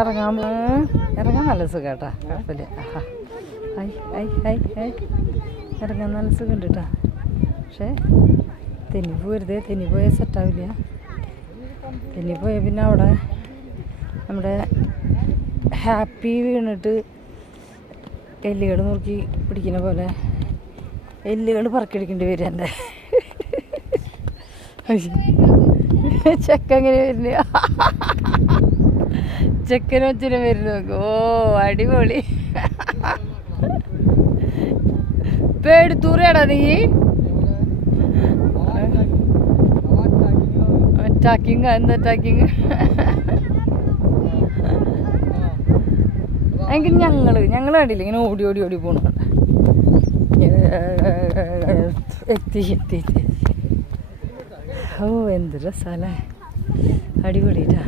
ഇറങ്ങാൻ നല്ല സുഖം കേട്ടാ, കുഴപ്പമില്ല. ഇറങ്ങാൻ നല്ല സുഖമുണ്ട് കേട്ടാ. പക്ഷേ തെന്നി പോരുതേ, തെന്നി പോയാൽ സെറ്റാവില്ല. തെന്നി പോയാൽ പിന്നെ അവിടെ നമ്മുടെ ഹാപ്പി വീണിട്ട് എല്ലുകൾ നോക്കി പിടിക്കുന്ന പോലെ എല്ലുകൾ പറക്കിടിക്കേണ്ടി വരും. എൻ്റെ ചെക്കങ്ങനെ വരുന്ന ചെക്കനും അച്ഛനും വരുന്ന നോക്കും. ഓ അടിപൊളി. പേടുത്തൂറിയാടാ നീ? അറ്റാക്കിങ്, എന്താ അറ്റാക്കിങ്? എങ്കിൽ ഞങ്ങൾ കണ്ടില്ല, ഇങ്ങനെ ഓടി ഓടി ഓടി പോണ എത്തി. ഓ എന്ത് രസാലേ, അടിപൊളിട്ടാ.